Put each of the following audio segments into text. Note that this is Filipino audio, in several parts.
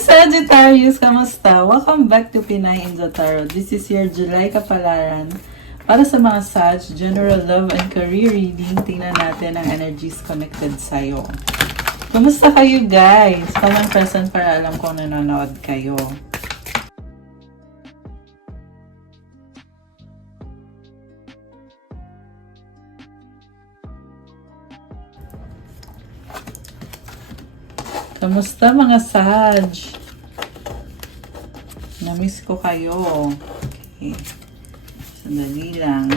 Sagittarius! Kamusta? Welcome back to Pinay in the Tarot. This is your July kapalaran. Para sa mga Sag, general love and career reading, tingnan natin ang energies connected sa'yo. Kamusta kayo guys? Comment present para alam kung nanonood kayo. Kamusta mga Sag? Namiss ko kayo. Okay. Sandali lang.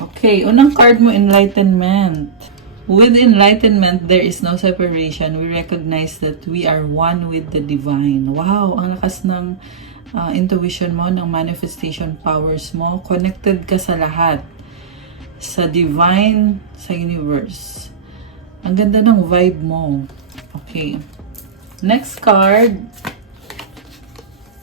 Okay, unang card mo, Enlightenment. With enlightenment, there is no separation. We recognize that we are one with the divine. Wow, ang lakas ng intuition mo, ng manifestation powers mo. Connected ka sa lahat. Sa divine, sa universe. Ang ganda ng vibe mo. Okay. Next card.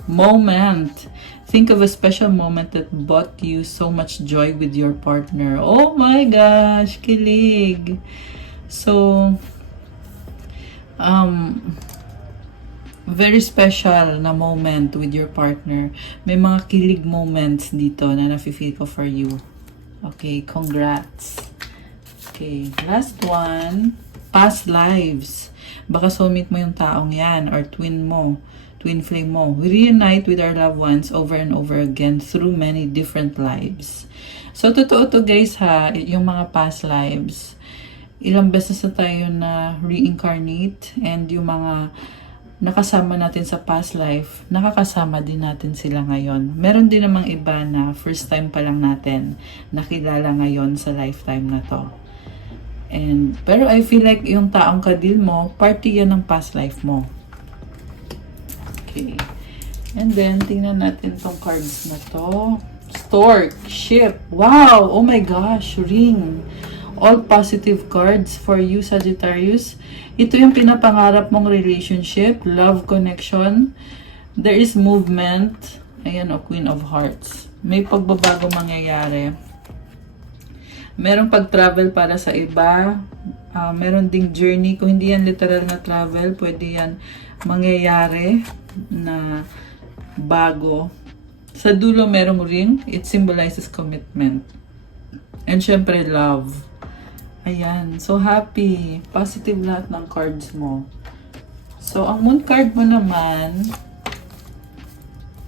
Moment. Think of a special moment that brought you so much joy with your partner. Oh my gosh, kilig. So, very special na moment with your partner. May mga kilig moments dito na nafe-feel ko for you. Okay, congrats. Okay, last one. Past lives. Baka soulmate mo yung taong yan or twin mo, twin flame mo. We reunite with our loved ones over and over again through many different lives. So, totoo to guys ha, yung mga past lives. Ilang beses na tayo na reincarnate and yung mga nakasama natin sa past life, nakakasama din natin sila ngayon. Meron din namang iba na first time pa lang natin nakilala ngayon sa lifetime na to. Pero I feel like yung taong kadil mo, party yan ng past life mo. Okay. And then, tingnan natin tong cards na to. Stork, ship. Wow! Oh my gosh, ring. All positive cards for you, Sagittarius. Ito yung pinapangarap mong relationship, love connection. There is movement. Ayan o, Queen of Hearts. May pagbabago mangyayari. Merong pag-travel para sa iba. Meron ding journey. Kung hindi yan literal na travel, pwede yan mangyayari na bago. Sa dulo merong ring. It symbolizes commitment. And syempre, love. Ayan. So, happy. Positive lahat ng cards mo. So, ang moon card mo naman,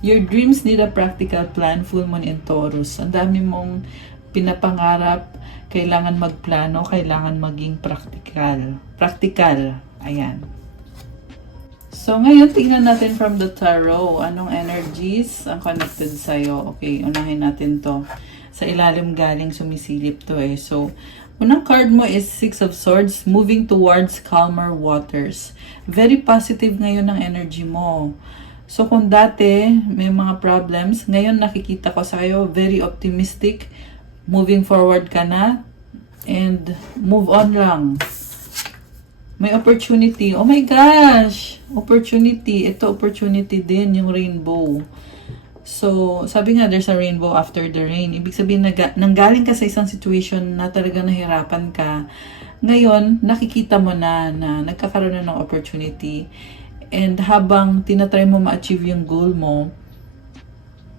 your dreams need a practical plan. Full moon in Taurus. Ang dami mong pinapangarap. Kailangan magplano. Kailangan maging practical. Practical. Ayan. So, ngayon, tingnan natin from the tarot. Anong energies ang connected sa'yo? Okay, unahin natin to. Sa ilalim galing sumisilip to eh. So, unang card mo is Six of Swords, moving towards calmer waters. Very positive ngayon ang energy mo. So, kung dati may mga problems, ngayon nakikita ko sa'yo, very optimistic, moving forward ka na, and move on lang. May opportunity. Oh my gosh! Opportunity. Ito opportunity din, yung rainbow. So, sabi nga, there's a rainbow after the rain. Ibig sabihin, nanggaling ka sa isang situation na talaga nahirapan ka. Ngayon, nakikita mo na nagkakaroon na ng opportunity. And habang tinatry mo ma-achieve yung goal mo,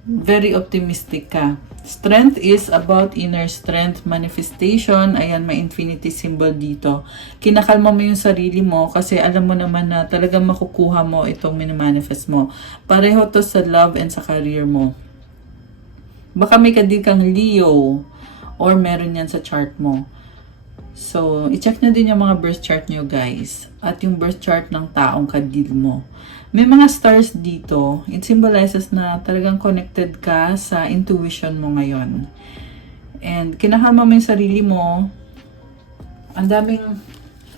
very optimistic ka. Strength is about inner strength, manifestation. Ayan, may infinity symbol dito. Kinakalma mo yung sarili mo kasi alam mo naman na talagang makukuha mo itong minimanifest mo. Pareho to sa love and sa career mo. Baka may kadil kang Leo or meron yan sa chart mo. So, i-check nyo din yung mga birth chart nyo guys. At yung birth chart ng taong kadil mo. May mga stars dito. It symbolizes na talagang connected ka sa intuition mo ngayon. And kinahama mo yung sarili mo. Ang daming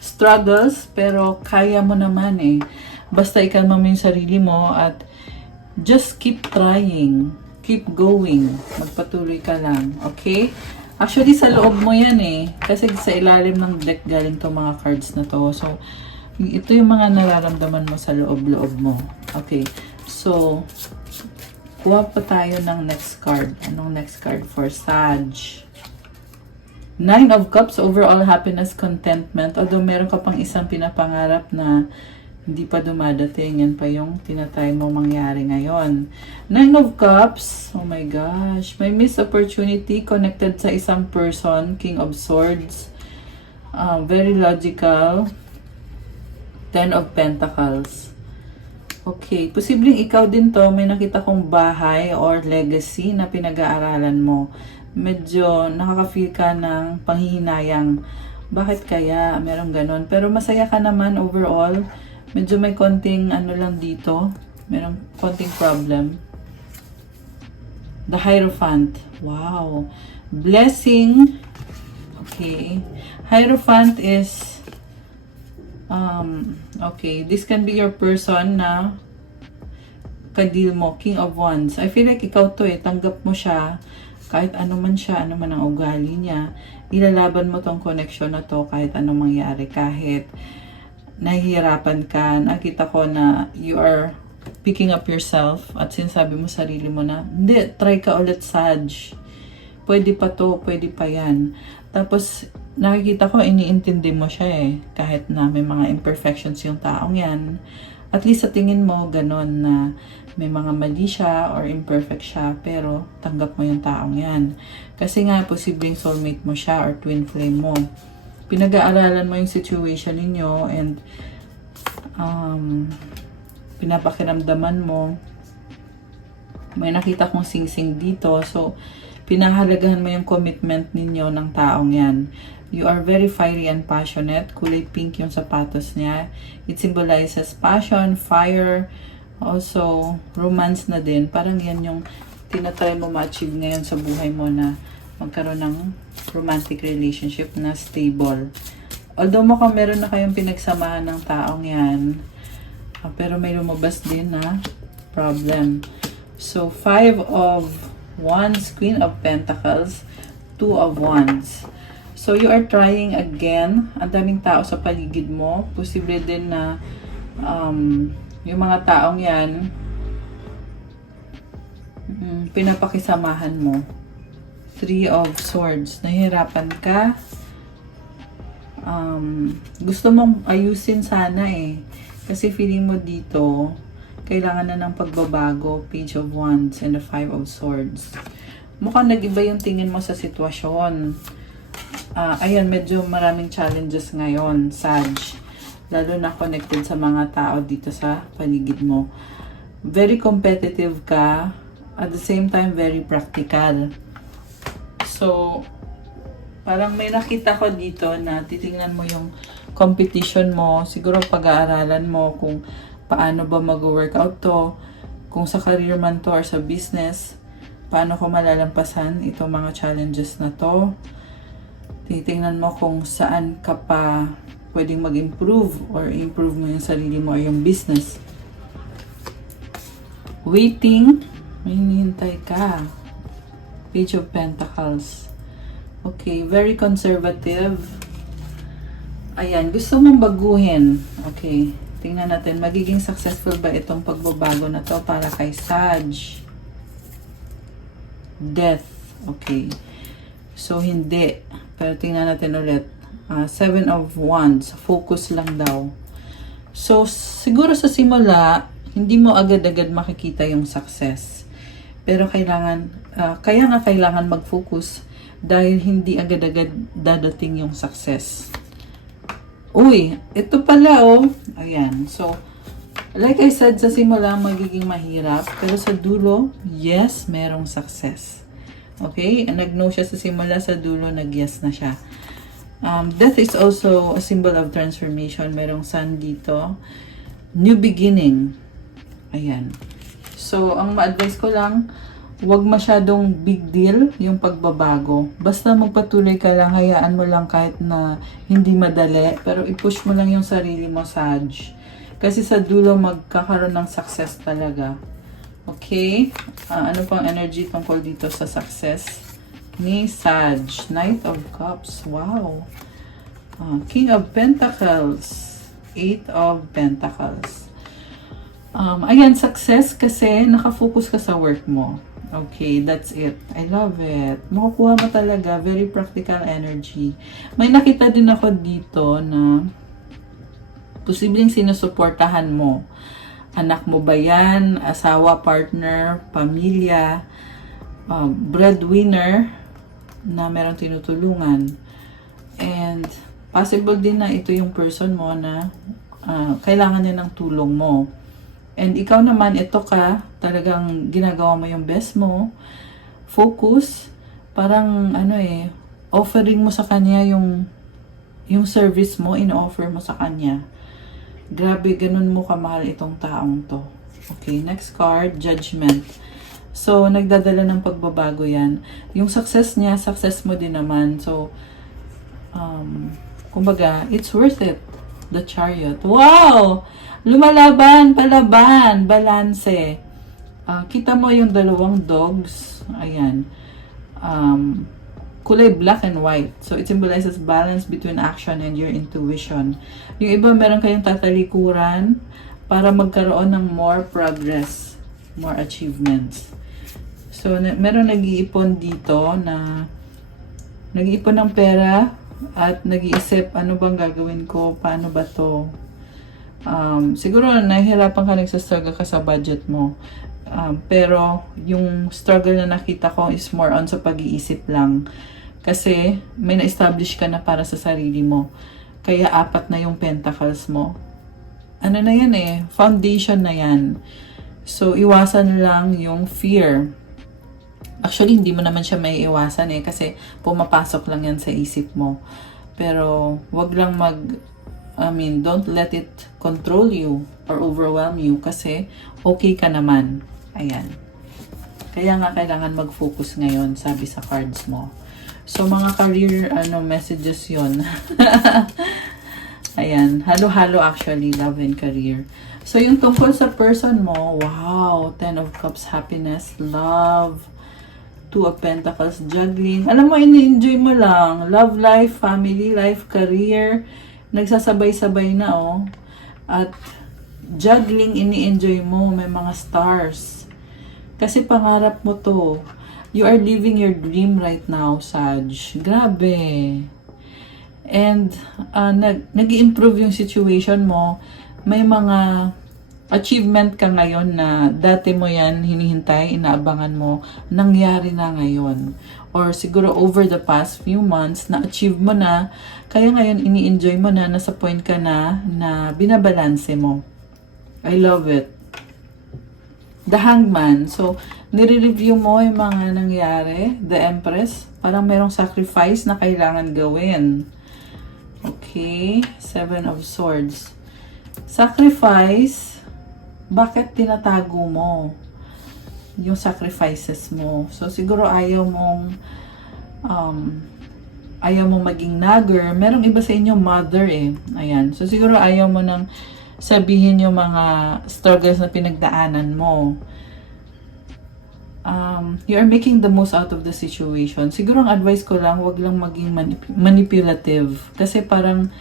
struggles, pero kaya mo naman eh. Basta ikalma mo yung sarili mo at just keep trying. Keep going. Magpatuloy ka lang. Okay? Actually, sa loob mo yan eh. Kasi sa ilalim ng deck galing to mga cards na to. So, ito yung mga nararamdaman mo sa loob-loob mo. Okay. So, kuha pa tayo ng next card. Anong next card for Sag? Nine of Cups, overall happiness, contentment. Although meron ka pang isang pinapangarap na hindi pa dumadating, yan pa yung tinatry mo mangyari ngayon. Nine of Cups, oh my gosh, may missed opportunity connected sa isang person. King of Swords, very logical. Ten of Pentacles. Okay, posibleng ikaw din to, may nakita kong bahay or legacy na pinag-aaralan mo. Medyo nakaka-feel ka ng panghihinayang. Bakit kaya? Merong ganun. Pero masaya ka naman overall. Medyo may konting ano lang dito. Merong konting problem. The Hierophant. Wow. Blessing. Okay. Hierophant is okay, this can be your person na kadil mo, King of Wands. I feel like ikaw to tanggap mo siya, kahit ano man siya, ano man ang ugali niya, ilalaban mo tong connection na to kahit anong mangyari, kahit nahihirapan ka, nakita ko na you are picking up yourself at sinasabi mo sarili mo na, hindi, try ka ulit, Sag. Pwede pa to, pwede pa yan. Tapos, nakikita ko, iniintindi mo siya kahit na may mga imperfections yung taong yan. At least sa tingin mo, ganon na may mga mali siya or imperfect siya, pero tanggap mo yung taong yan. Kasi nga, posibleng soulmate mo siya or twin flame mo. Pinag-aaralan mo yung situation ninyo and pinapakiramdaman mo. May nakita kong sing-sing dito, so pinahalagahan mo yung commitment ninyo ng taong yan. You are very fiery and passionate. Kulay pink yung sapatos niya. It symbolizes passion, fire, also romance na din. Parang yan yung tinatry mo ma-achieve ngayon sa buhay mo, na magkaroon ng romantic relationship na stable. Although mukhang meron na kayong pinagsamahan ng taong yan, pero may lumabas din na problem. So, 5 of Wands, Queen of Pentacles, 2 of Wands. So, you are trying again. Ang daming tao sa paligid mo. Posible din na yung mga taong yan, pinapakisamahan mo. 3 of Swords. Nahihirapan ka. Gusto mong ayusin sana Kasi feeling mo dito, kailangan na ng pagbabago. Page of Wands and the 5 of Swords. Mukhang nag-iba yung tingin mo sa sitwasyon. Ayan, medyo maraming challenges ngayon, Sag. Lalo na connected sa mga tao dito sa paligid mo. Very competitive ka. At the same time, very practical. So, parang may nakita ko dito na titingnan mo yung competition mo. Siguro pag-aaralan mo kung paano ba mag-workout to. Kung sa career man to or sa business, paano ko malalampasan itong mga challenges na to. Titingnan mo kung saan ka pa pwedeng mag-improve or improve mo yung sarili mo or yung business. Waiting. May hinihintay ka. Page of Pentacles. Okay, very conservative. Ayan, gusto mong baguhin. Okay, tingnan natin. Magiging successful ba itong pagbabago na to para kay Sag? Death. Okay. So, hindi. Pero tingnan natin ulit. 7 of Wands. Focus lang daw. So, siguro sa simula, hindi mo agad-agad makikita yung success. Pero kailangan, kaya nga kailangan mag-focus dahil hindi agad-agad dadating yung success. Uy, ito pala Ayan. So, like I said, sa simula magiging mahirap. Pero sa dulo, yes, merong success. Okay? Nag-no siya sa simula, sa dulo, nag-yes na siya. Death is also a symbol of transformation. Merong sun dito. New beginning. Ayan. So, ang ma-advise ko lang, huwag masyadong big deal yung pagbabago. Basta magpatuloy ka lang, hayaan mo lang kahit na hindi madali. Pero i-push mo lang yung sarili mo, Sag. Kasi sa dulo, magkakaroon ng success talaga. Okay? Ano pang energy tungkol dito sa success ni Sag? Knight of Cups. Wow. King of Pentacles. 8 of Pentacles. Ayan, success kasi nakafocus ka sa work mo. Okay, that's it. I love it. Makukuha mo talaga. Very practical energy. May nakita din ako dito na posibleng sinusuportahan mo. Anak mo ba yan? Asawa, partner, pamilya, breadwinner na meron tinutulungan. And possible din na ito yung person mo na kailangan niya ng tulong mo. And ikaw naman, ito ka, talagang ginagawa mo yung best mo. Focus, parang offering mo sa kanya yung service mo, in-offer mo sa kanya. Grabe, ganun mo kamahal itong taong to. Okay, next card, Judgment. So, nagdadala ng pagbabago yan. Yung success niya, success mo din naman. So, kumbaga, it's worth it. The Chariot. Wow! Lumalaban, palaban, balanse. Kita mo yung dalawang dogs. Ayan. Kulay black and white. So, it symbolizes balance between action and your intuition. Yung iba, meron kayong tatalikuran para magkaroon ng more progress, more achievements. So, meron nag-iipon dito na nag-iipon ng pera at nag-iisip, ano bang gagawin ko? Paano ba to? Siguro nahihirapan ka, nagsastruggle ka sa budget mo. Pero yung struggle na nakita ko is more on sa pag-iisip lang. Kasi may na-establish ka na para sa sarili mo. Kaya 4 na yung pentacles mo. Ano na yan foundation na yan. So iwasan lang yung fear. Actually, hindi mo naman siya may iwasan kasi pumapasok lang yan sa isip mo. Pero wag lang don't let it control you or overwhelm you kasi okay ka naman. Ayan. Kaya nga kailangan mag-focus ngayon, sabi sa cards mo. So, mga career messages yon. Ayan. Halo-halo actually, love and career. So, yung tungkol sa person mo, wow, 10 of Cups, happiness, love, 2 of Pentacles, juggling. Alam mo, ini-enjoy mo lang. Love life, family life, career, nagsasabay-sabay na At juggling, ini-enjoy mo. May mga stars. Kasi pangarap mo to. You are living your dream right now, Sag. Grabe. And nag-i-improve yung situation mo. May mga achievement ka ngayon na dati mo yan hinihintay, inaabangan mo, nangyari na ngayon. Or siguro over the past few months, na-achieve mo na, kaya ngayon ini-enjoy mo na, nasa point ka na binabalanse mo. I love it. The Hangman. So, nire-review mo yung mga nangyari. The Empress. Parang merong sacrifice na kailangan gawin. Okay. 7 of Swords. Sacrifice. Bakit tinatago mo yung sacrifices mo? So, siguro ayaw mong maging nagger. Merong iba sa inyo, mother Ayan. So, siguro ayaw mo nang sabihin yung mga struggles na pinagdaanan mo. You are making the most out of the situation. Siguro ang advice ko lang, wag lang maging manipulative. Kasi parang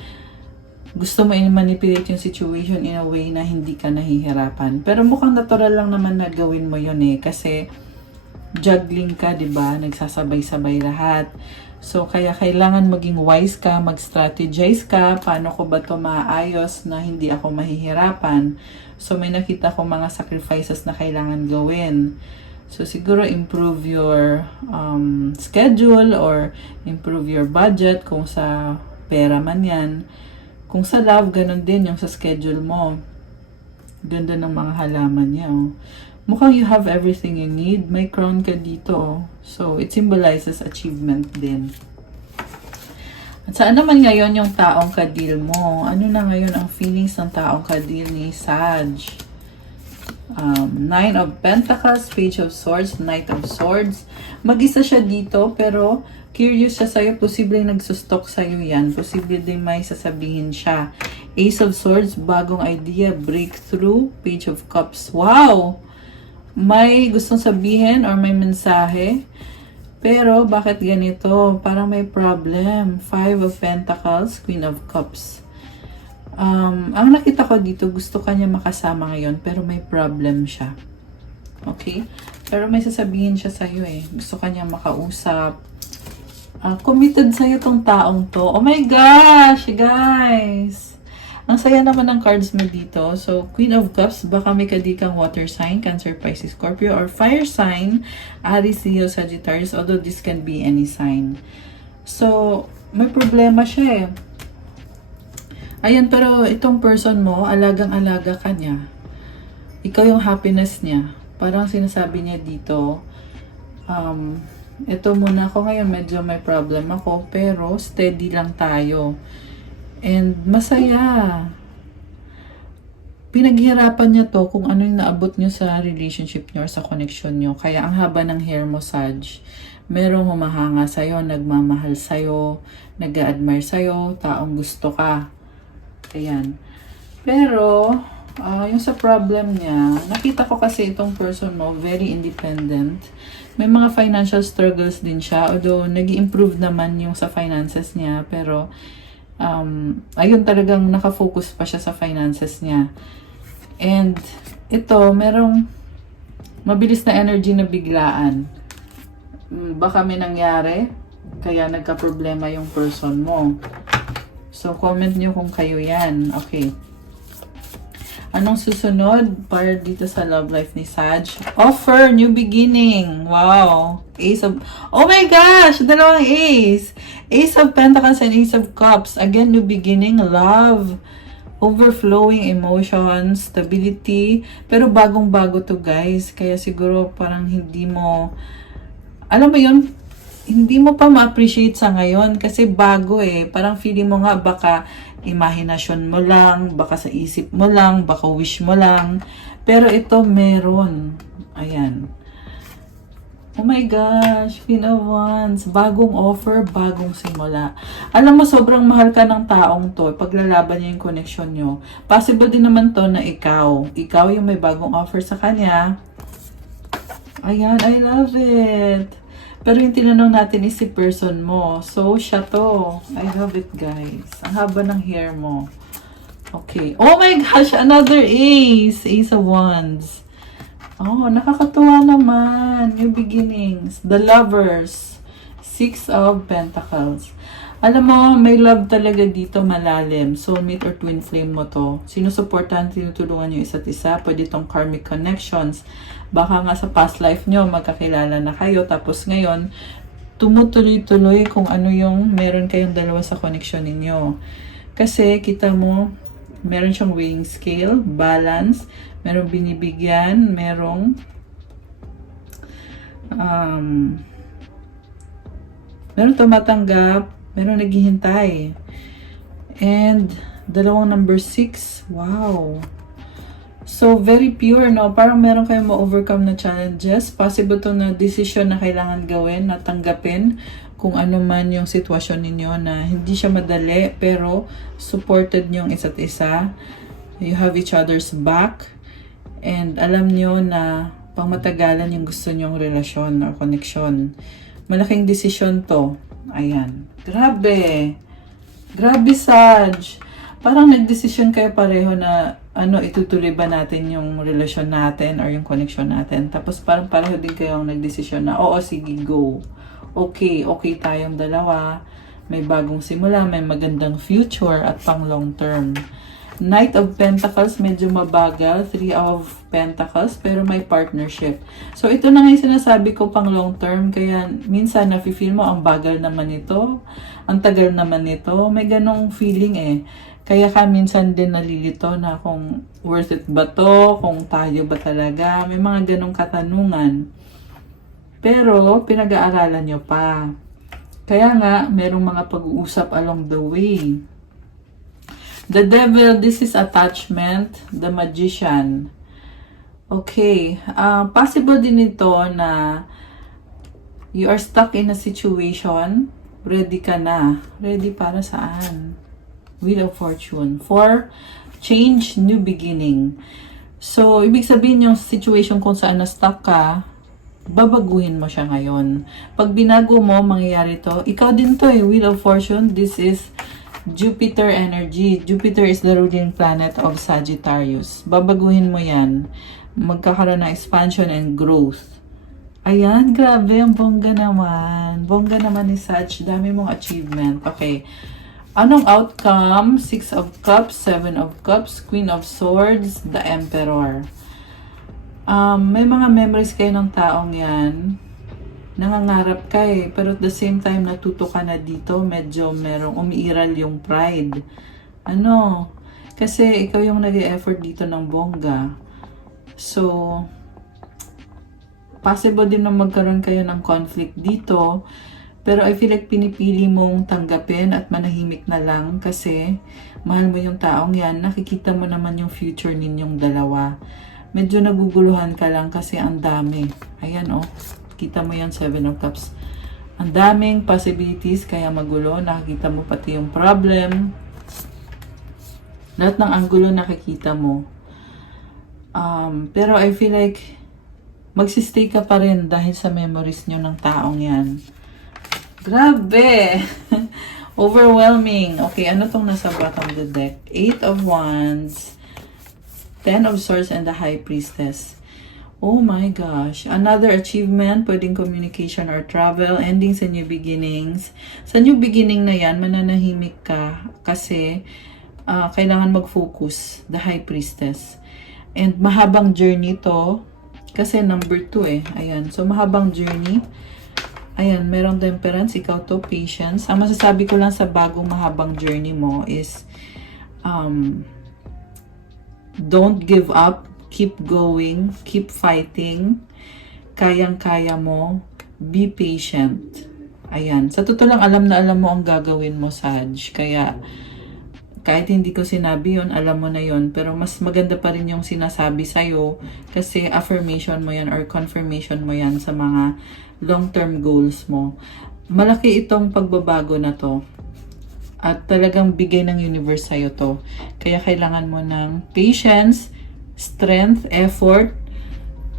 gusto mo i-manipulate yung situation in a way na hindi ka nahihirapan. Pero mukhang natural lang naman na gawin mo yun kasi juggling ka, di ba? Nagsasabay-sabay lahat. So, kaya kailangan maging wise ka, mag-strategize ka, paano ko ba ito maayos na hindi ako mahihirapan. So, may nakita ko mga sacrifices na kailangan gawin. So, siguro improve your schedule or improve your budget kung sa pera man yan. Kung sa love, ganun din yung sa schedule mo. Ganda ng mga halaman niya. Mukhang you have everything you need. May crown ka dito. So, it symbolizes achievement din. At saan naman ngayon yung taong kadil mo? Ano na ngayon ang feelings ng taong kadil ni Sag? 9 of Pentacles, Page of Swords, Knight of Swords. Mag-isa siya dito, pero curious siya sa'yo. Posible nagsustok sa'yo yan. Posible din may sasabihin siya. Ace of Swords, bagong idea, breakthrough, Page of Cups. Wow! May gustong sabihin or may mensahe. Pero, bakit ganito? Parang may problem. 5 of Pentacles, Queen of Cups. Ang nakita ko dito, gusto kanya makasama ngayon, pero may problem siya. Okay? Pero may sasabihin siya sa'yo eh. Gusto ka niya makausap. Committed sa'yo tong taong to. Oh my gosh, guys! Ang saya naman ng cards mo dito. So, Queen of Cups, baka may kadikang water sign, Cancer, Pisces, Scorpio, or fire sign, Aries, Leo, Sagittarius, although this can be any sign. So, may problema siya eh. Ayan, pero itong person mo, alagang-alaga ka niya. Ikaw yung happiness niya. Parang sinasabi niya dito, ito muna ako ngayon, medyo may problem ako, pero steady lang tayo. And masaya. Pinaghirapan niya to kung ano yung naabot niyo sa relationship niyo or sa connection niyo. Kaya ang haba ng hair mo, Sag. Merong humahanga sa'yo, nagmamahal sa'yo, nag-a-admire sa'yo, taong gusto ka. Ayan. Pero, yung sa problem niya, nakita ko kasi itong person mo, very independent. May mga financial struggles din siya, although nag-improve naman yung sa finances niya, pero ayun talagang nakafocus pa siya sa finances niya. And ito, merong mabilis na energy na biglaan. Baka may nangyari, kaya nagka-problema yung person mo. So, comment nyo kung kayo yan. Okay. Anong susunod para dito sa love life ni Sag? Offer, new beginning. Wow. Ace of... Oh my gosh! Dalawang ace. Ace of Pentacles and Ace of Cups. Again, new beginning. Love. Overflowing emotions. Stability. Pero bagong-bago to, guys. Kaya siguro parang hindi mo... Alam mo yun? Hindi mo pa ma-appreciate sa ngayon kasi bago eh. Parang feeling mo nga baka imahinasyon mo lang, baka sa isip mo lang, baka wish mo lang. Pero ito meron. Ayan. Oh my gosh, Queen of Wands. Bagong offer, bagong simula. Alam mo, sobrang mahal ka ng taong to. Paglalaban niya yung connection nyo. Possible din naman to na ikaw. Ikaw yung may bagong offer sa kanya. Ayan, I love it. Pero yung tinanong natin is si person mo. So, siya to. I love it, guys. Ang haba ng hair mo. Okay. Oh my gosh! Another ace! Ace of Wands. Oh, nakakatuwa naman. New beginnings. The Lovers. Six of Pentacles. Alam mo, may love talaga dito malalim. Soulmate or twin flame mo to. Sinusuportahan, tinutulungan nyo isa't isa. Pwede tong karmic connections. Baka nga sa past life nyo, magkakilala na kayo. Tapos ngayon, tumutuloy-tuloy kung ano yung meron kayong dalawa sa connection ninyo. Kasi, kita mo, meron siyang weighing scale, balance, merong binibigyan, merong meron tumatanggap, meron naghihintay. And, dalawang number 6. Wow. So, very pure, no? Parang meron kayong ma-overcome na challenges. Possible to na decision na kailangan gawin, na tanggapin kung ano man yung sitwasyon ninyo na hindi siya madali, pero supported nyo yung isa't isa. You have each other's back. And alam nyo na pangmatagalan yung gusto nyong relasyon or connection. Malaking decision to. Ayan. Grabe. Grabe, Sag. Parang nag-decision kayo pareho na itutuloy ba natin yung relasyon natin or yung connection natin. Tapos parang pareho din kayong nag-decision na, oo, sige, go. Okay tayong dalawa. May bagong simula, may magandang future at pang long term. Knight of Pentacles, medyo mabagal. 3 of Pentacles, pero may partnership. So, ito na nga yung sinasabi ko pang long term. Kaya, minsan, nafe-feel mo, ang bagal naman ito. Ang tagal naman ito. May ganong feeling eh. Kaya ka minsan din nalilito na kung worth it ba to, kung tayo ba talaga. May mga ganong katanungan. Pero, pinag-aaralan nyo pa. Kaya nga, merong mga pag-uusap along the way. The Devil, this is attachment. The Magician. Okay. Possible din ito na you are stuck in a situation. Ready ka na. Ready para saan? Wheel of Fortune. For change, new beginning. So, ibig sabihin yung situation kung saan na-stuck ka, babaguhin mo siya ngayon. Pag binago mo, mangyayari to. Ikaw din to eh, Wheel of Fortune. This is Jupiter energy. Jupiter is the ruling planet of Sagittarius. Babaguhin mo yan. Magkakaroon ng expansion and growth. Ayan, grabe, ang bongga naman. Bongga naman ni Sag, dami mong achievement. Okay. Anong outcome? 6 of Cups, 7 of Cups, Queen of Swords, the Emperor. May mga memories kayo ng taong yan. Nangangarap ka eh, pero at the same time natuto ka na dito, medyo merong umiiral yung pride. Ano? Kasi ikaw yung nag-e-effort dito ng bongga. So, possible din na magkaroon kayo ng conflict dito. Pero I feel like pinipili mong tanggapin at manahimik na lang kasi mahal mo yung taong yan. Nakikita mo naman yung future ninyong dalawa. Medyo naguguluhan ka lang kasi ang dami. Ayan oh, kita mo yan, 7 of Cups. Ang daming possibilities kaya magulo. Nakikita mo pati yung problem. Lahat ng anggulo nakikita mo. Pero I feel like magsistay ka pa rin dahil sa memories nyo ng taong yan. Grabe! Overwhelming. Okay, ano tong nasa bottom of the deck? 8 of Wands, 10 of Swords, and the High Priestess. Oh my gosh. Another achievement, pwedeng communication or travel, ending sa new beginnings. Sa new beginning na yan, mananahimik ka kasi kailangan mag-focus, the High Priestess. And mahabang journey to, kasi number 2 eh. Ayan. So, mahabang journey. Ayan, merong temperance. Ikaw to, patience. Ang masasabi ko lang sa bagong mahabang journey mo is don't give up. Keep going. Keep fighting. Kayang-kaya mo. Be patient. Ayan. Sa totoo lang, alam na alam mo ang gagawin mo, Sag. Kaya, kahit hindi ko sinabi yon, alam mo na yon. Pero mas maganda pa rin yung sinasabi sa'yo kasi affirmation mo yan or confirmation mo yan sa mga long-term goals mo. Malaki itong pagbabago na to. At talagang bigay ng universe sa'yo to. Kaya kailangan mo ng patience, strength, effort.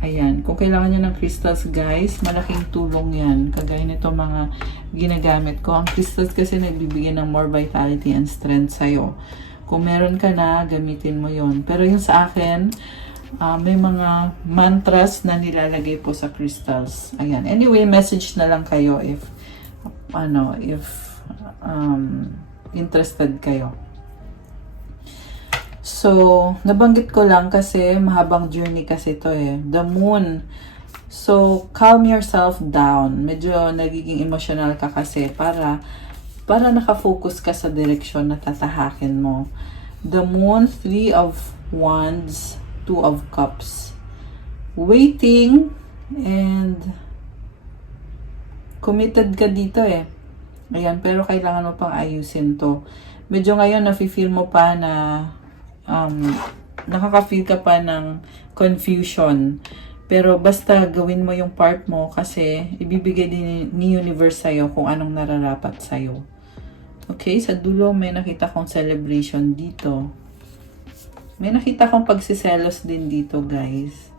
Ayan. Kung kailangan nyo ng crystals, guys, malaking tulong yan. Kagaya nito mga ginagamit ko. Ang crystals kasi nagbibigay ng more vitality and strength sa'yo. Kung meron ka na, gamitin mo yon. Pero yung sa akin, may mga mantras na nilalagay po sa crystals. Ayan. Anyway, message na lang kayo if interested kayo. So, nabanggit ko lang kasi mahabang journey kasi to eh. The moon. So, calm yourself down. Medyo nagiging emotional ka kasi para nakafocus ka sa direksyon na tatahakin mo. The moon, 3 of Wands, 2 of Cups. Waiting and committed ka dito eh. Ayan, pero kailangan mo pang ayusin to. Medyo ngayon nafe-feel mo pa na nakaka-feel ka pa ng confusion. Pero basta gawin mo yung part mo kasi ibibigay din ni universe sa'yo kung anong nararapat sa'yo. Okay, sa dulo may nakita kong celebration dito. May nakita kong pagsiselos din dito, guys.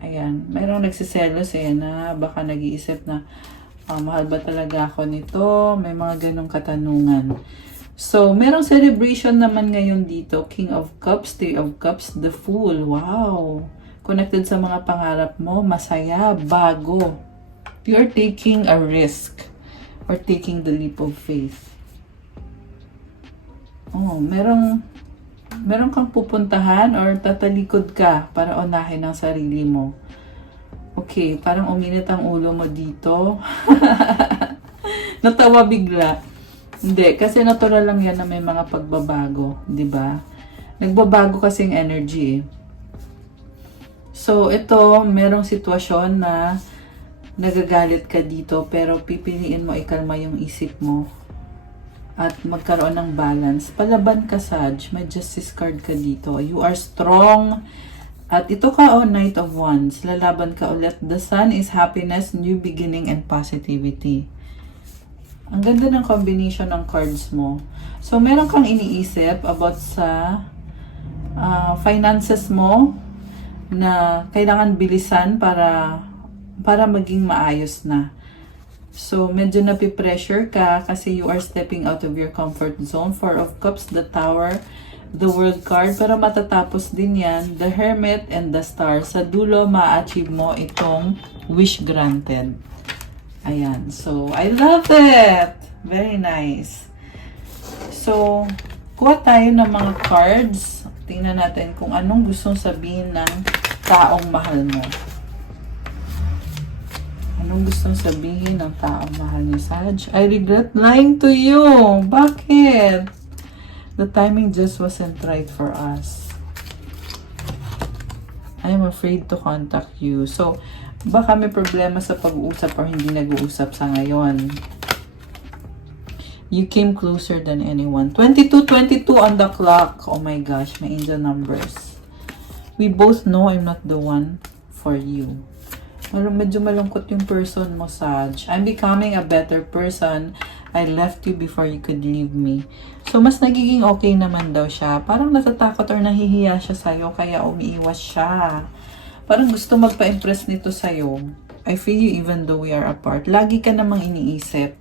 Ayan, mayroong nagsiselos eh na baka nag-iisip na mahal ba talaga ako nito? May mga ganong katanungan. So, merong celebration naman ngayon dito. King of Cups, 3 of Cups, the Fool. Wow! Connected sa mga pangarap mo, masaya, bago. You're taking a risk or taking the leap of faith. Oh, merong kang pupuntahan or tatalikod ka para unahin ang sarili mo. Okay, parang uminit ang ulo mo dito. Natawa bigla. Hindi, kasi natural lang yan na may mga pagbabago, di ba? Nagbabago kasi yung energy. So, ito, merong sitwasyon na nagagalit ka dito, pero pipiliin mo ikalma yung isip mo at magkaroon ng balance. Palaban ka, Sag. May Justice card ka dito. You are strong. At ito ka, Knight of Wands. Lalaban ka ulit. The Sun is happiness, new beginning, and positivity. Ang ganda ng combination ng cards mo. So, meron kang iniisip about sa finances mo na kailangan bilisan para maging maayos na. So, medyo napipressure ka kasi you are stepping out of your comfort zone. 4 of Cups, the Tower, the World card. Pero matatapos din yan, the Hermit and the Star. Sa dulo, ma-achieve mo itong wish granted. Ayan. So, I love it! Very nice. So, kuha tayo ng mga cards. Tingnan natin kung anong gustong sabihin ng taong mahal mo. Anong gustong sabihin ng taong mahal ni Sag? I regret lying to you. Bakit? The timing just wasn't right for us. I am afraid to contact you. So, baka may problema sa pag-uusap or hindi nag-uusap sa ngayon. You came closer than anyone. 22 on the clock. Oh my gosh, my angel numbers. We both know I'm not the one for you. Medyo malungkot yung person mo, Sag. I'm becoming a better person. I left you before you could leave me. So, mas nagiging okay naman daw siya. Parang natatakot or nahihiya siya sa'yo, kaya umiiwas siya. Parang gusto magpa-impress nito sa'yo. I feel you even though we are apart. Lagi ka namang iniisip.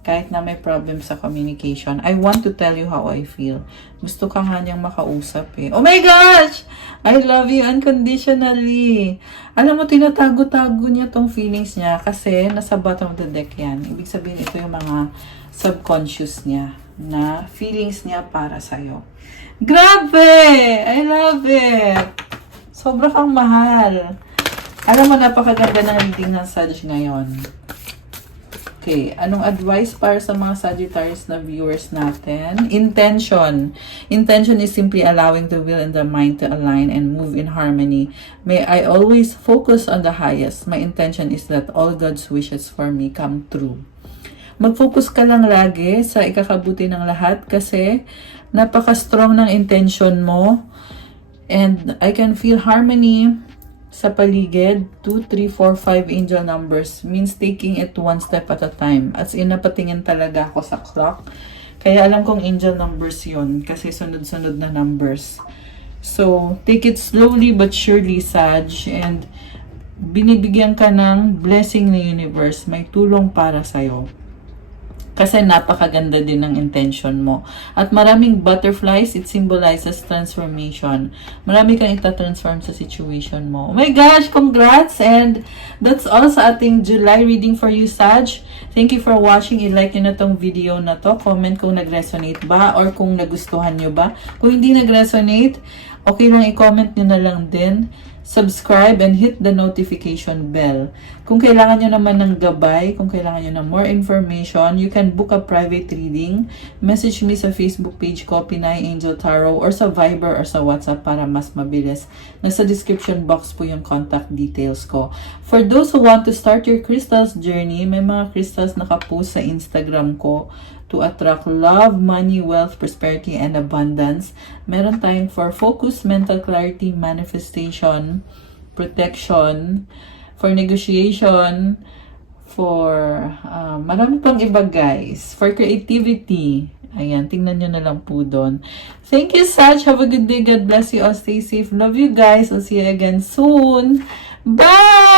Kahit na may problem sa communication. I want to tell you how I feel. Gusto ka nga niyang makausap eh. Oh my gosh! I love you unconditionally. Alam mo, tinatago-tago niya tong feelings niya kasi nasa bottom of the deck yan. Ibig sabihin, ito yung mga subconscious niya na feelings niya para sa'yo. Grabe! I love it! Sobra kang mahal. Alam mo, napakaganda ng reading ng Sag ngayon. Okay, anong advice para sa mga Sagittarius na viewers natin? Intention. Intention is simply allowing the will and the mind to align and move in harmony. May I always focus on the highest. My intention is that all God's wishes for me come true. Mag-focus ka lang lagi sa ikakabuti ng lahat kasi napaka-strong ng intention mo. And I can feel harmony sa paligid. 2, 3, 4, 5 angel numbers means taking it one step at a time. As in, napatingin talaga ako sa clock. Kaya alam kong angel numbers yun kasi sunod-sunod na numbers. So, take it slowly but surely, Sag. And binibigyan ka ng blessing ng universe. May tulong para sa'yo. Kasi napakaganda din ng intention mo. At maraming butterflies, it symbolizes transformation. Marami kang ita-transform sa situation mo. Oh my gosh, congrats! And that's all sa ating July reading for you, Sag. Thank you for watching. I-like nyo na tong video na to. Comment kung nag-resonate ba or kung nagustuhan nyo ba. Kung hindi nag-resonate, okay lang i-comment nyo na lang din. Subscribe and hit the notification bell. Kung kailangan nyo naman ng gabay, kung kailangan nyo ng more information, you can book a private reading. Message me sa Facebook page ko, Pinay Angel Tarot, or sa Viber or sa WhatsApp para mas mabilis. Nasa description box po yung contact details ko. For those who want to start your crystals journey, may mga crystals nakapost sa Instagram ko to attract love, money, wealth, prosperity, and abundance. Meron tayong for focus, mental clarity, manifestation, protection, for negotiation, for marami pang iba, guys. For creativity. Ayan, tingnan nyo na lang po doon. Thank you, Sag. Have a good day. God bless you all. Stay safe. Love you, guys. I'll see you again soon. Bye!